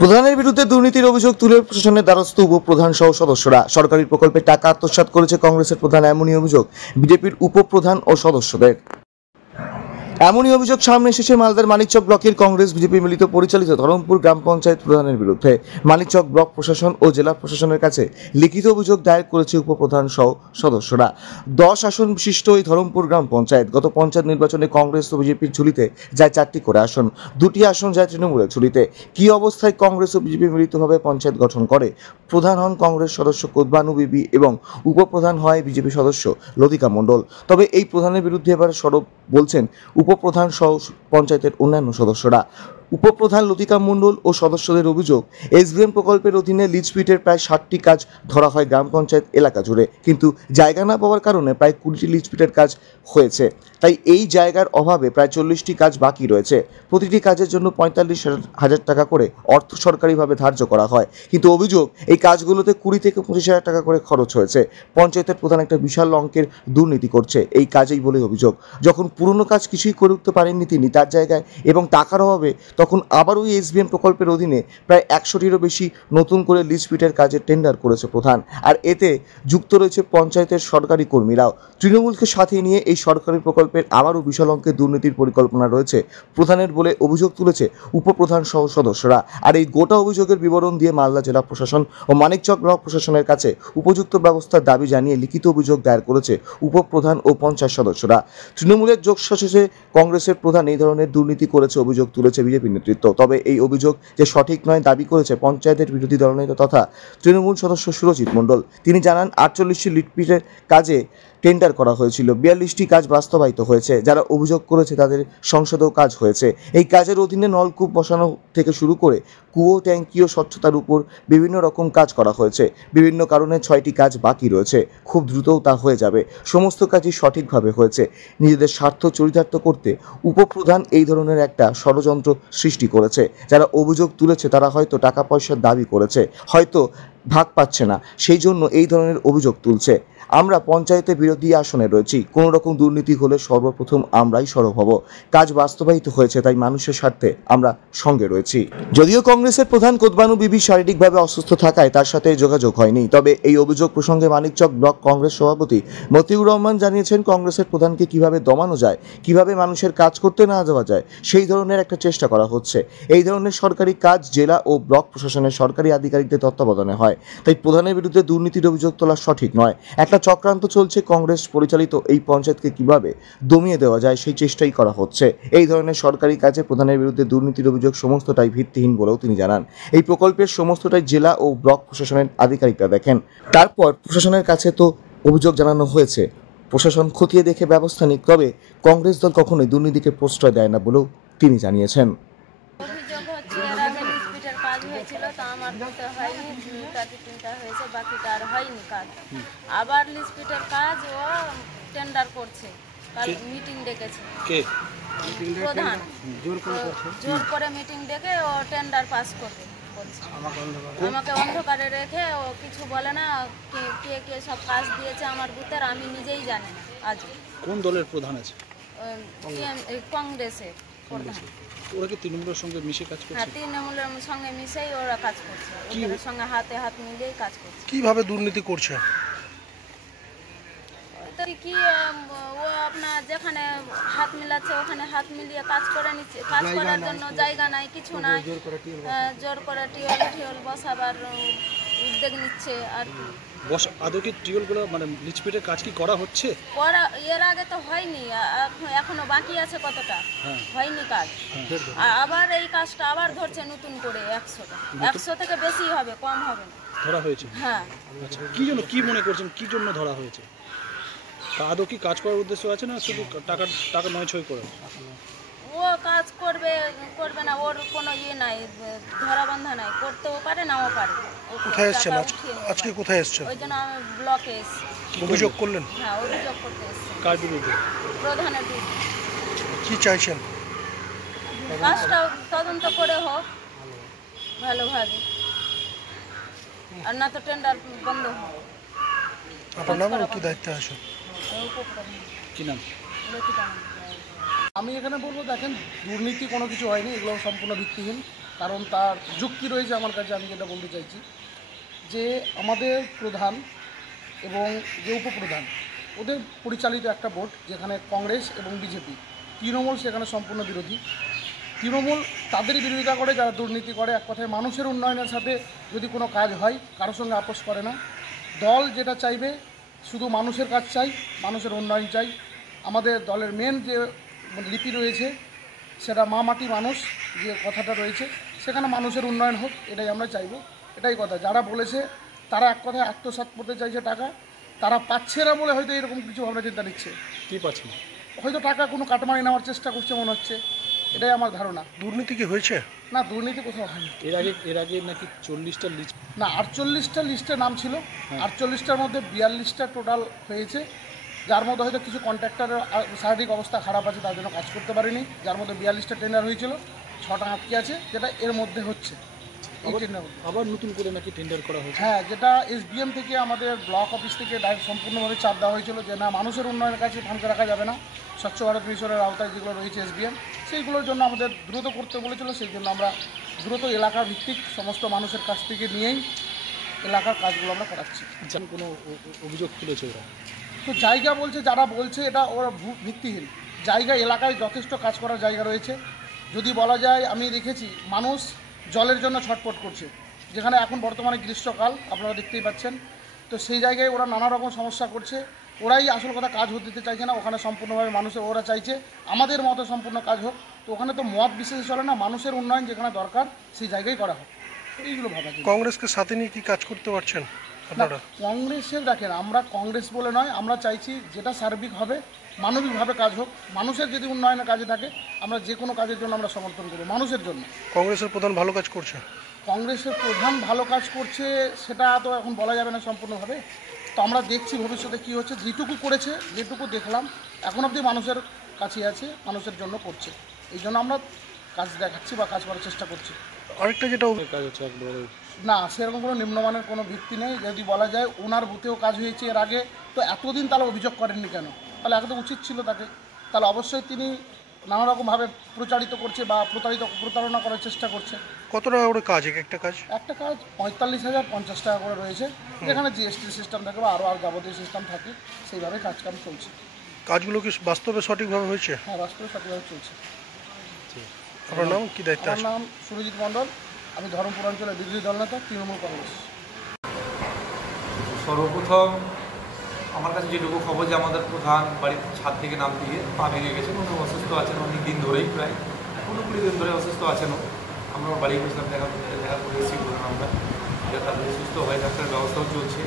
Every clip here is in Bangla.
প্রধানের বিরুদ্ধে দুর্নীতির অভিযোগ তুলে প্রশাসনের দ্বারস্থ উপপ্রধান সহ সদস্যরা। সরকারি প্রকল্পে টাকা আত্মসাৎ করেছে কংগ্রেসের প্রধান, এমনই অভিযোগ বিজেপির উপপ্রধান ও সদস্যদের। এমনই অভিযোগ সামনে এসেছে মালদার মানিকচক ব্লকের কংগ্রেস বিজেপি মিলিত পরিচালিত ধরমপুর গ্রাম পঞ্চায়েত প্রধানের বিরুদ্ধে। মানিকচক ব্লক প্রশাসন ও জেলা প্রশাসনের কাছে লিখিত অভিযোগ দায়ের করেছে উপপ্রধান সহ সদস্যরা। 10 আসন বিশিষ্ট এই ধরমপুর গ্রাম পঞ্চায়েত গত পঞ্চায়েত নির্বাচনে কংগ্রেস ও বিজেপির ঝুলিতে যায় 4টি করে আসন, 2টি আসন যায় তৃণমূলের ঝুলিতে। কি অবস্থায় কংগ্রেস ও বিজেপি মিলিতভাবে পঞ্চায়েত গঠন করে? প্রধান হন কংগ্রেস সদস্য কোদবানু বিবি এবং উপপ্রধান হয় বিজেপি সদস্য লতিকা মণ্ডল। তবে এই প্রধানের বিরুদ্ধে এবার সরব বলছেন উপপ্রধান সহ পঞ্চায়েতের অন্যান্য সদস্যরা। উপপ্রধান লতিকা মণ্ডল ও সদস্যদের অভিযোগ, এসবিএম প্রকল্পের অধীনে লিজপিটের প্রায় 60টি কাজ ধরা হয় গ্রাম পঞ্চায়েত এলাকা জুড়ে, কিন্তু জায়গা না পাওয়ার কারণে প্রায় 20টি লিজপিটের কাজ হয়েছে। তাই এই জায়গার অভাবে প্রায় 40টি কাজ বাকি রয়েছে। প্রতিটি কাজের জন্য 45,000 টাকা করে অর্থ সরকারিভাবে ধার্য করা হয়, কিন্তু অভিযোগ এই কাজগুলোতে 20 থেকে 25,000 টাকা করে খরচ হয়েছে। পঞ্চায়েতের প্রধান একটা বিশাল অঙ্কের দুর্নীতি করছে এই কাজেই বলে অভিযোগ। যখন পুরনো কাজ কিছুই করে উঠতে পারেননি তিনি তার জায়গায় এবং টাকার অভাবে, তখন আবার ওই এসবিএম প্রকল্পের অধীনে প্রায় 100টিরও বেশি নতুন করে লিজপিটের কাজের টেন্ডার করেছে প্রধান। আর এতে যুক্ত রয়েছে পঞ্চায়েতের সরকারি কর্মীরাও। তৃণমূলকে সাথে নিয়ে এই সরকারি প্রকল্পের আবারও বিশাল অঙ্কের দুর্নীতির পরিকল্পনা রয়েছে প্রধানের বলে অভিযোগ তুলেছে উপপ্রধান সহ সদস্যরা। আর এই গোটা অভিযোগের বিবরণ দিয়ে মালদা জেলা প্রশাসন ও মানিকচক ব্লক প্রশাসনের কাছে উপযুক্ত ব্যবস্থার দাবি জানিয়ে লিখিত অভিযোগ দায়ের করেছে উপপ্রধান ও পঞ্চায়েত সদস্যরা। তৃণমূলের যোগসাজশে কংগ্রেসের প্রধান এই ধরনের দুর্নীতি করেছে অভিযোগ তুলেছে বিজেপি নেতৃত্ব। তবে এই অভিযোগ যে সঠিক নয় দাবি করেছে পঞ্চায়েতের বিরোধী দলনেতা তথা তৃণমূল সদস্য সুরজিৎ মণ্ডল। তিনি জানান, 48টি লিজপিটের কাজে টেন্ডার করা হয়েছিল, 42টি কাজ বাস্তবায়িত হয়েছে। যারা অভিযোগ করেছে তাদের সংসদেও কাজ হয়েছে। এই কাজের অধীনে নলকূপ বসানো থেকে শুরু করে কুয়ো, ট্যাঙ্কি ও স্বচ্ছতার উপর বিভিন্ন রকম কাজ করা হয়েছে। বিভিন্ন কারণে 6টি কাজ বাকি রয়েছে, খুব দ্রুতও তা হয়ে যাবে। সমস্ত কাজই সঠিকভাবে হয়েছে। নিজেদের স্বার্থ চরিতার্থ করতে উপপ্রধান এই ধরনের একটা ষড়যন্ত্র সৃষ্টি করেছে। যারা অভিযোগ তুলেছে তারা হয়তো টাকা পয়সার দাবি করেছে, হয়তো ভাগ পাচ্ছে না, সেই জন্য এই ধরনের অভিযোগ তুলছে। আমরা পঞ্চায়েতে বিরোধী আসনে রয়েছি, কোনো রকম দুর্নীতি হলে সর্বপ্রথম আমরাই সরব হব। কাজ বাস্তবায়িত হয়েছে, তাই মানুষের স্বার্থে আমরা সঙ্গে রয়েছি। যদিও কংগ্রেসের প্রধান কোদবানু বিবি শারীরিকভাবে অসুস্থ থাকায় তার সাথে যোগাযোগ হয়নি, তবে এই অভিযোগ প্রসঙ্গে মানিকচক ব্লক কংগ্রেস সভাপতি মতিউর রহমান জানিয়েছেন, কংগ্রেসের প্রধানকে কিভাবে দমানো যায়, কিভাবে মানুষের কাজ করতে না দেওয়া যায়, সেই ধরনের একটা চেষ্টা করা হচ্ছে। এই ধরনের সরকারি কাজ জেলা ও ব্লক প্রশাসনের সরকারি আধিকারিকদের তত্ত্বাবধানে হয়, তাই প্রধানের বিরুদ্ধে দুর্নীতির অভিযোগ তোলা সঠিক নয়। একটা চক্রান্ত চলছে, কংগ্রেস পরিচালিত এই পঞ্চায়েতকে কিভাবে দমিয়ে দেওয়া যায় সেই চেষ্টাই করা হচ্ছে। এই ধরনের সরকারি কাজে প্রধানের বিরুদ্ধে দুর্নীতির অভিযোগ সমস্তটাই ভিত্তিহীন বলেও তিনি জানান। এই প্রকল্পের সমস্তটাই জেলা ও ব্লক প্রশাসনের আধিকারিকরা দেখেন, তারপর প্রশাসনের কাছে তো অভিযোগ জানানো হয়েছে, প্রশাসন খতিয়ে দেখে ব্যবস্থা নিক। তবে কংগ্রেস দল কখনোই দুর্নীতিকে প্রশ্রয় দেয় না বলেও তিনি জানিয়েছেন। অভিযোগ হচ্ছে এর আগে লিজপিটের কাজ হয়েছিল, তো আমার বলতে হয়নি, 2টা কি 3টা হয়েছে, বাকিটা আর হয়নি কাজ। আবার লিজপিটের কাজ ও টেন্ডার করছে, কাল মিটিং ডেকেছে প্রধান, জোর করে মিটিং ডেকে ও টেন্ডার পাস করবে বলছে। আমাকে অন্ধকারে রেখে ও কিছু বলে না, কে কে সব কাজ দিয়েছে আমার বুথের আমি নিজেই জানি না। আজ কোন দলের প্রধান আছে? কংগ্রেসের প্রধান। ওরা কি তৃণমূলের সঙ্গে মিশে কাজ করছে? হ্যাঁ, তৃণমূলের সঙ্গে মিশেই ওরা কাজ করছে, ওদের সঙ্গে হাতে হাত মিলিয়েই কাজ করছে। কিভাবে দুর্নীতি করছে? কি ও আপনার যেখানে হাত মিলাচ্ছে ওখানে হাত মিলিয়ে কাজ করে নিচ্ছে। কাজ করার জন্য জায়গা নাই, কিছু নাই, জোর করে টিউল বসাবার উদ্যোগ নিচ্ছে। আর আদৌ কি টিউলগুলো মানে লিজপিটের কাজ কি করা হচ্ছে? এর আগে তো হয়নি, এখনো বাকি আছে কতটা, হয়নি কাজ। আবার এই কাজটা আবার ধরছে নতুন করে 100টা, 100 থেকে বেশি হবে, কম হবে না। ধরা হয়েছে? হ্যাঁ। আচ্ছা, কি জন্য, কি মনে করছেন কি জন্য ধরা হয়েছে? আদৌ কি কাজ করার উদ্দেশ্য আছে না শুধু টাকা নয় ছয় করে? ও কাজ করবে না, ওর কোনো ইয়ে নাই, ধরা বান্ধা নাই, করতেও পারে নাও পারে। কোথায় এসেছেন আজকে? কোথায় এসেছেন? ওই জন্য আমি ব্লকে এসেছি। অভিযোগ করলেন? হ্যাঁ, অভিযোগ করতে এসেছি। কার বিরুদ্ধে? প্রধানের বিরুদ্ধে। কি চাইছেন? কাজটা তদন্ত করে হোক ভালোভাবে, আর না তো টেন্ডার বন্ধ হোক। আপনার নাম আর কি দায়িত্বে আছে? উপপ্রধান। কি নাম? লতিকা। আমি এখানে বলবো, দেখেন, দুর্নীতি কোনো কিছু হয়নি, এগুলো সম্পূর্ণ ভিত্তিহীন। কারণ তার যুক্তি রয়েছে আমার কাছে। আমি যেটা বলতে চাইছি যে আমাদের প্রধান এবং যে উপপ্রধান, ওদের পরিচালিত একটা বোর্ড, যেখানে কংগ্রেস এবং বিজেপি, তৃণমূল সেখানে সম্পূর্ণ বিরোধী। তৃণমূল তাদেরই বিরোধিতা করে যারা দুর্নীতি করে। এক কথায় মানুষের উন্নয়নের সাথে যদি কোনো কাজ হয় কারোর সঙ্গে আপোষ করে না। দল যেটা চাইবে শুধু মানুষের কাজ চাই, মানুষের উন্নয়ন চাই। আমাদের দলের মেন যে লিপি রয়েছে সেটা মা মাটি মানুষ, যে কথাটা রয়েছে, সেখানে মানুষের উন্নয়ন হোক, এটাই আমরা চাইবো। এটাই কথা। যারা বলেছে তারা এক কথায় আত্মসাৎ করতে চাইছে টাকা, তারা পাচ্ছে না বলে হয়তো এরকম কিছু ভাবনা চিন্তা নিচ্ছে। কি পাচ্ছেন? হয়তো টাকা কোনো কাটমানি নেওয়ার চেষ্টা করছে মনে হচ্ছে, এটাই আমার ধারণা। দুর্নীতি কি হয়েছে? না, দুর্নীতি কোথাও হয়নি। এর আগে নাকি 40টা লিস্ট, না, 48টা লিস্টে নাম ছিল। 48টার মধ্যে 42টা টোটাল হয়েছে, যার মধ্যে হয়তো কিছু কন্ট্রাক্টরের শারীরিক অবস্থা খারাপ আছে, তার জন্য কাজ করতে পারেনি। যার মধ্যে 42টা টেন্ডার হয়েছিল, 6টা আটকে আছে, যেটা এর মধ্যে হচ্ছে। আবার নতুন করে নাকি টেন্ডার করা হয়েছে? হ্যাঁ, যেটা এসবিএম থেকে আমাদের ব্লক অফিস থেকে ডাইরেক্ট সম্পূর্ণভাবে চাপ দেওয়া হয়েছিল যে না, মানুষের উন্নয়নের কাছে ফাঁকা রাখা যাবে না। স্বচ্ছ ভারত মিশনের আওতায় যেগুলো রয়েছে এসবিএম, সেইগুলোর জন্য আমাদের দ্রুত করতে বলেছিল। সেই জন্য আমরা দ্রুত এলাকা ভিত্তিক সমস্ত মানুষের কাছ থেকে নিয়েই এলাকার কাজগুলো আমরা করাচ্ছি। কোনো অভিযোগ তুলেছে ওরা? তো জায়গা বলছে, যারা বলছে এটা ওরা ভিত্তিহীন। জায়গা, এলাকায় যথেষ্ট কাজ করার জায়গা রয়েছে। যদি বলা যায়, আমি দেখেছি মানুষ জলের জন্য ছটফট করছে, যেখানে এখন বর্তমানে গ্রীষ্মকাল, আপনারা দেখতেই পাচ্ছেন। তো সেই জায়গায় ওরা নানা রকম সমস্যা করছে। ওরাই আসল কথা কাজ হতে দিতে চাইছে না। ওখানে সম্পূর্ণভাবে মানুষের, ওরা চাইছে আমাদের মতো সম্পূর্ণ কাজ হোক। তো ওখানে তো মত বিশেষ চলে না, মানুষের উন্নয়ন যেখানে দরকার সেই জায়গায় করা হোক, এইগুলো ভাবা যায়। কংগ্রেসকে সাথে নিয়ে কি কাজ করতে পারছেন না, আপনারা? কংগ্রেসের, দেখেন, আমরা কংগ্রেস বলে নয়, আমরা চাইছি যেটা সার্বিক হবে, মানবিকভাবে কাজ হোক। মানুষের যদি উন্নয়নের কাজে থাকে, আমরা যে কোনো কাজের জন্য আমরা সমর্থন করব, মানুষের জন্য। কংগ্রেসের প্রধান ভালো কাজ করছে? কংগ্রেসের প্রধান ভালো কাজ করছে সেটা তো এখন বলা যাবে না সম্পূর্ণভাবে। তো আমরা দেখছি ভবিষ্যতে কী হচ্ছে। যেটুকু করেছে, যেটুকু দেখলাম, এখন অবধি মানুষের কাছে আছে, মানুষের জন্য করছে। এই জন্য আমরা কাজ দেখাচ্ছি বা কাজ করার চেষ্টা করছি। আরেকটা যেটা কাজ হচ্ছে একবারে না, সেরকম কোনো নিম্নমানের কোনো ভিত্তি নেই। যদি বলা যায় ওনার বুথেও কাজ হয়েছে এর আগে, তো এতদিন তাহলে অভিযোগ করেননি কেন? তাহলে একদম উচিত ছিল তাকে। তাহলে অবশ্যই তিনি নানা রকমভাবে প্রচারিত করছে বা প্রতারণা করার চেষ্টা করছে। কত টাকা করে কাজ? একটা কাজ? একটা কাজ 45,050 টাকা করে রয়েছে, যেখানে জিএসটি সিস্টেম থাকে বা আরও যাবতীয় সিস্টেম থাকে, সেইভাবে কাজকাম চলছে। কাজগুলো কি বাস্তবে সঠিকভাবে হয়েছে? হ্যাঁ, বাস্তবে সঠিকভাবে চলছে। আপনার নাম কি, দায়িত্ব আমার আছে? নাম সুরজিৎ মণ্ডল, আমি ধর্মপুর অঞ্চলের বিরোধী দলনেতা, তৃণমূল কংগ্রেস। সর্বপ্রথম আমার কাছে যেটুকু খবর যে আমাদের প্রধান বাড়ির ছাদ থেকে নাম দিয়ে পা ভেঙে গেছে, উনি অসুস্থ আছেন অনেক দিন ধরেই, প্রায় 15-20 দিন ধরে অসুস্থ আছেনও। আমরা বাড়ি গেছিলাম, দেখা করে এসেছি প্রধান, আমরা যে তাদের সুস্থ হয়ে থাকার ব্যবস্থাও চলছে।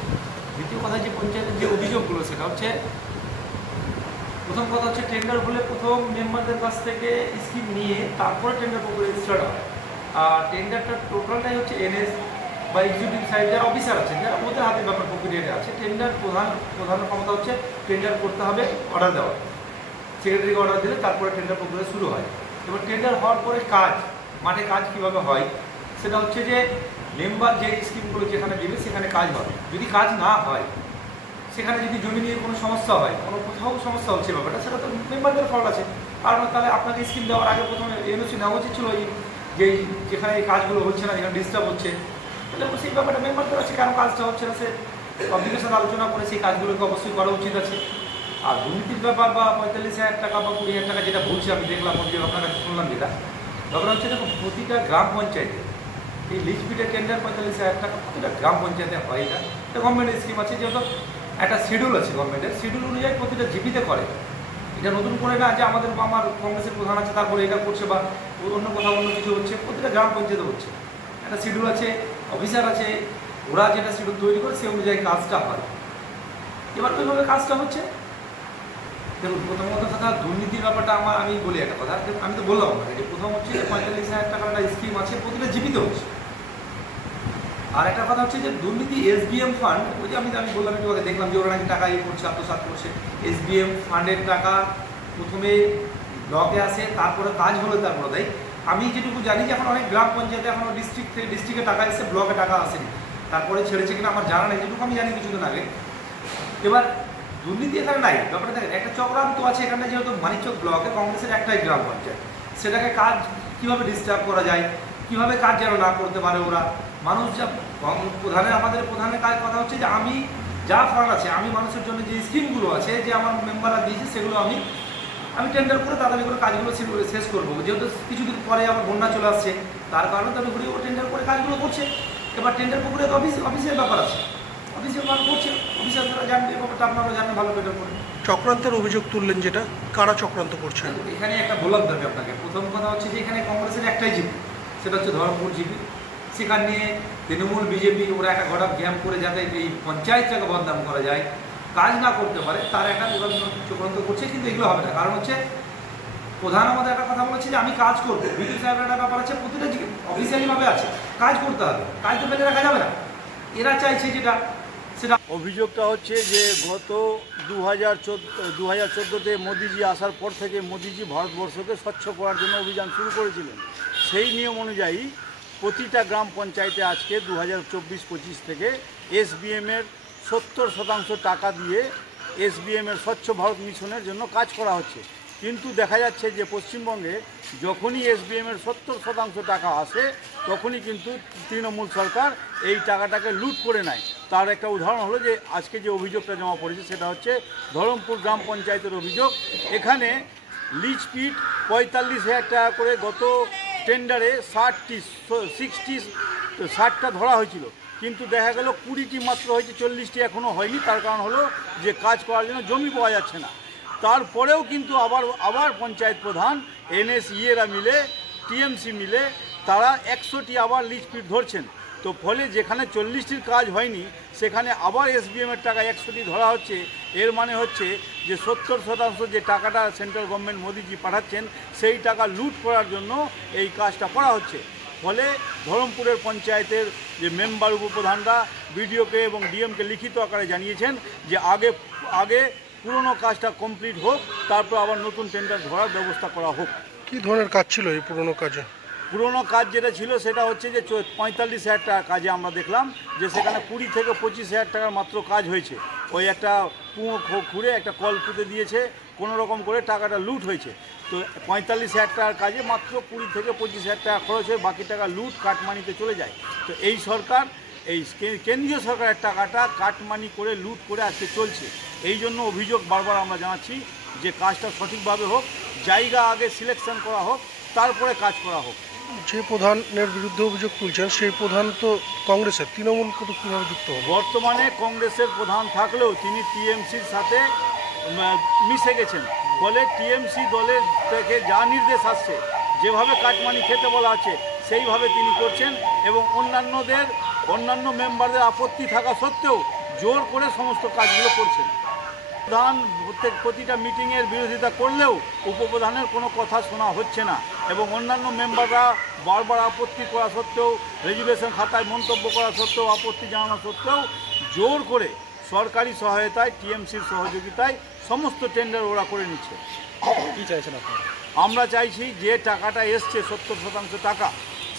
দ্বিতীয় কথা, যে পঞ্চায়েতের যে অভিযোগগুলো, সেটা হচ্ছে, প্রথম কথা হচ্ছে টেন্ডার হলে প্রথম মেম্বারদের কাছ থেকে স্কিম নিয়ে তারপরে টেন্ডার প্রক্রিয়া স্টার্ট হয়। আর টেন্ডারটা টোটালটাই হচ্ছে এনএস বা এক্সিকিউটিভ সাইড যারা অফিসার আছে, যারা ওদের হাতে ব্যাপার প্রক্রিয়াটা আছে। টেন্ডার প্রধান ক্ষমতা হচ্ছে টেন্ডার করতে হবে, অর্ডার দেওয়া, সেক্রেটারিকে অর্ডার দিলে তারপরে টেন্ডার প্রক্রিয়া শুরু হয়। এবার টেন্ডার হওয়ার পরে কাজ, মাঠে কাজ কীভাবে হয়, সেটা হচ্ছে যে মেম্বার যে স্কিমগুলো যেখানে দেবে সেখানে কাজ হবে। যদি কাজ না হয়, সেখানে যদি জমি নিয়ে কোনো সমস্যা হয়, কোনো কোথাও সমস্যা হচ্ছে ব্যাপারটা, সেটা তো মেম্বারদের ফল্ট আছে। কারণ তাহলে আপনাকে স্কিম দেওয়ার আগে প্রথমে এনওসি নেওয়া উচিত ছিল, যেখানে এই কাজগুলো হচ্ছে না, যেখানে ডিস্টার্ব হচ্ছে, তাহলে সেই ব্যাপারটা মেম্বারদের আছে, কেন কাজটা হচ্ছে না, সে পাবলিকের সাথে আলোচনা করে সেই কাজগুলোকে অবশ্যই করা উচিত আছে। আর দুর্নীতির ব্যাপার বা 45,000 টাকা বা 20,000 টাকা যেটা বলছে, আমি দেখলাম আপনার কাছে শুনলাম, যেটা ব্যাপার হচ্ছে, দেখুন, প্রতিটা গ্রাম পঞ্চায়েতে এই লিজ বিটের টেন্ডার 45,000 টাকা প্রতিটা গ্রাম পঞ্চায়েতে হয়। এটা গভর্নমেন্টের স্কিম আছে, যেহেতু একটা শিডিউল আছে গভর্নমেন্টের, শিডিউল অনুযায়ী প্রতিটা জিপিতে করে। এটা নতুন করে না যে আমাদের আমার কংগ্রেসের প্রধান আছে তারপরে এটা করছে বা অন্য কোথাও অন্য কিছু হচ্ছে, প্রতিটা গ্রাম পঞ্চায়েতে হচ্ছে। একটা শিডিউল আছে, অফিসার আছে, ওরা যেটা শিডিউল তৈরি করে সে অনুযায়ী কাজটা হয়। এবার ওইভাবে কাজটা হচ্ছে। দেখুন, প্রথমত কথা, দুর্নীতির ব্যাপারটা আমি বলি একটা কথা, আমি তো বললাম না, যে প্রথম হচ্ছে যে 45,000 টাকার একটা স্কিম আছে, প্রতিটা জিপিতে হচ্ছে। আর একটা কথা হচ্ছে যে দুর্নীতি এসবিএম ফান্ড, ওই যে আমি বললাম একটু আগে, দেখলাম যে ওরা নাকি টাকা করছে, আত্মসাৎ করছে। এসবিএম ফান্ডের টাকা প্রথমে ব্লকে আসে, তারপরে কাজ হলে তারপরে দেয়। আমি যেটুকু জানি যে এখন অনেক গ্রাম পঞ্চায়েতে এখনও ডিস্ট্রিক্টে টাকা এসে ব্লকে টাকা আসেনি, তারপরে ছেড়েছে কিনা আমার জানা নেই, যেটুকু আমি জানি কিছুদিন আগে। এবার দুর্নীতি এখানে নাই। ব্যাপারটা দেখেন, একটা চক্রান্ত আছে এখানে, যেহেতু মানিকচক ব্লকে কংগ্রেসের একটাই গ্রাম পঞ্চায়েত, সেটাকে কাজ কীভাবে ডিস্টার্ব করা যায়, কীভাবে কাজ যেন না করতে পারে ওরা। মানুষ যা আমাদের প্রধানের কাজ কথা হচ্ছে যে আমি যা ফান্ড আছে, আমি মানুষের জন্য যে স্কিমগুলো আছে যে আমার মেম্বাররা দিয়েছে, সেগুলো আমি টেন্ডার করে তাড়াতাড়ি করে কাজগুলো শেষ করবো। যেহেতু কিছুদিন পরে আবার বন্যা চলে আসছে, তার কারণে তাদের ঘুরে টেন্ডার করে কাজগুলো করছে। এবার টেন্ডার পুকুরে তো অফিসের ব্যাপার আছে, অফিসের ব্যাপার করছে, অফিসাররা জানবে, ব্যাপারটা আপনারা জানেন ভালো টেন্ডার করে। চক্রান্তের অভিযোগ তুললেন, যেটা কারা চক্রান্ত করছে? এখানে একটা বললাম তো আপনাকে, প্রথম কথা হচ্ছে যে এখানে কংগ্রেসের একটাই জিপি, সেটা হচ্ছে ধরমপুর জিপি। সেখানে নিয়ে তৃণমূল বিজেপি ওরা একটা গড়া গেম করে যাতে এই পঞ্চায়েতটাকে বদনাম করা যায়, কাজ না করতে পারে, তার একটা চক্রান্ত করছে। কিন্তু এগুলো হবে না, কারণ হচ্ছে প্রধান আমাদের একটা কথা বলেছে যে আমি কাজ করবো। বিদ্যুৎ সাহেবের একটা ব্যাপার আছে, প্রতিটা অফিসিয়ালিভাবে আছে, কাজ করতে হবে, কাজ তো ফেলে রাখা যাবে না। এরা চাইছে যেটা সেটা। অভিযোগটা হচ্ছে যে গত 2014-তে মোদিজি আসার পর থেকে মোদিজি ভারতবর্ষকে স্বচ্ছ করার জন্য অভিযান শুরু করেছিলেন। সেই নিয়ম অনুযায়ী প্রতিটা গ্রাম পঞ্চায়েতে আজকে 2024-25 থেকে এসবিএমের 70% টাকা দিয়ে এসবিএমের স্বচ্ছ ভারত মিশনের জন্য কাজ করা হচ্ছে। কিন্তু দেখা যাচ্ছে যে পশ্চিমবঙ্গে যখনই এসবিএমের 70% টাকা আসে, তখনই কিন্তু তৃণমূল সরকার এই টাকাটাকে লুট করে নেয়। তার একটা উদাহরণ হলো যে আজকে যে অভিযোগটা জমা পড়েছে, সেটা হচ্ছে ধরমপুর গ্রাম পঞ্চায়েতের অভিযোগ। এখানে লিজ ফিট 45,000 টাকা করে গত টেন্ডারে 60টা ধরা হয়েছিল, কিন্তু দেখা গেল 20টি মাত্র হয়েছে, 40টি এখনও হয়নি। তার কারণ হলো যে কাজ করার জন্য জমি পাওয়া যাচ্ছে না। তারপরেও কিন্তু আবার পঞ্চায়েত প্রধান, এনএসইএরা মিলে, টিএমসি মিলে তারা 100টি আবার লিজ ফিট ধরছেন। তো ফলে যেখানে 40টির কাজ হয়নি, সেখানে আবার এসবিএমের টাকা 100টি ধরা হচ্ছে। এর মানে হচ্ছে যে 70% যে টাকাটা সেন্ট্রাল গভর্নমেন্ট মোদিজি পাঠাচ্ছেন, সেই টাকা লুট করার জন্য এই কাজটা করা হচ্ছে। ফলে ধরমপুরের পঞ্চায়েতের যে মেম্বার উপপ্রধানরা বিডিওকে এবং ডিএমকে লিখিত আকারে জানিয়েছেন যে আগে পুরনো কাজটা কমপ্লিট হোক, তারপর আবার নতুন টেন্ডার ধরার ব্যবস্থা করা হোক। কি ধরনের কাজ ছিল এই পুরনো কাজে? পুরনো কাজ যেটা ছিল সেটা হচ্ছে যে 45,000 টাকা কাজে আমরা দেখলাম যে সেখানে 20 থেকে 25,000 টাকার মাত্র কাজ হয়েছে। ওই একটা কুঁয়ো খুঁড়ে একটা কল পুঁতে দিয়েছে, কোনো রকম করে টাকাটা লুট হয়েছে। তো 45,000 টাকার কাজে মাত্র 20 থেকে 25,000 টাকা খরচ হয়ে বাকি টাকা লুট কাটমানিতে চলে যায়। তো এই সরকার, এই কেন্দ্রীয় সরকারের টাকাটা কাটমানি করে লুট করে আজকে চলছে। এই জন্য অভিযোগ বারবার আমরা জানাচ্ছি যে কাজটা সঠিকভাবে হোক, জায়গা আগে সিলেকশন করা হোক, তারপরে কাজ করা হোক। যে প্রধানের বিরুদ্ধে অভিযোগ তুলছেন, সেই প্রধান তো কংগ্রেসের, তৃণমূল কত কীভাবে যুক্ত হবে? বর্তমানে কংগ্রেসের প্রধান থাকলেও তিনি টিএমসির সাথে মিশে গেছেন। ফলে টিএমসি দলের থেকে যা নির্দেশ আসছে, যেভাবে কাটমানি খেতে বলা আছে, সেইভাবে তিনি করছেন। এবং অন্যান্য মেম্বারদের আপত্তি থাকা সত্ত্বেও জোর করে সমস্ত কাজগুলো করছেন। প্রধান প্রতিটা মিটিংয়ের বিরোধিতা করলেও উপপ্রধানের কোনো কথা শোনা হচ্ছে না, এবং অন্যান্য মেম্বাররা বারবার আপত্তি করা সত্ত্বেও, রেজুলেশন খাতায় মন্তব্য করা সত্ত্বেও, আপত্তি জানানো সত্ত্বেও জোর করে সরকারি সহায়তায়, টিএমসির সহযোগিতায় সমস্ত টেন্ডার ওরা করে নিচ্ছে। কী চাইছেন আপনারা? আমরা চাইছি যে টাকাটা এসছে 70% টাকা,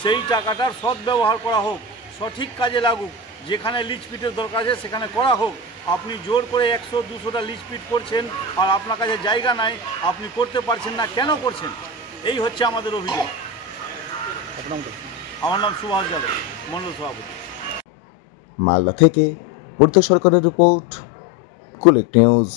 সেই টাকাটার সদ্ব্যবহার করা হোক, সঠিক কাজে লাগুক। যেখানে লিজ ফিটের দরকার আছে সেখানে করা হোক। আপনি জোর করে 100-200টা লিজ ফিট করছেন, আর আপনার কাছে জায়গা নাই, আপনি করতে পারছেন না, কেন করছেন? এই হচ্ছে আমাদের অভিযোগ। আমার নাম সুভাষ যাদব, মণ্ডল সভাপতি। মালদা থেকে পরিতোষ সরকারের রিপোর্ট, কুলিক নিউজ।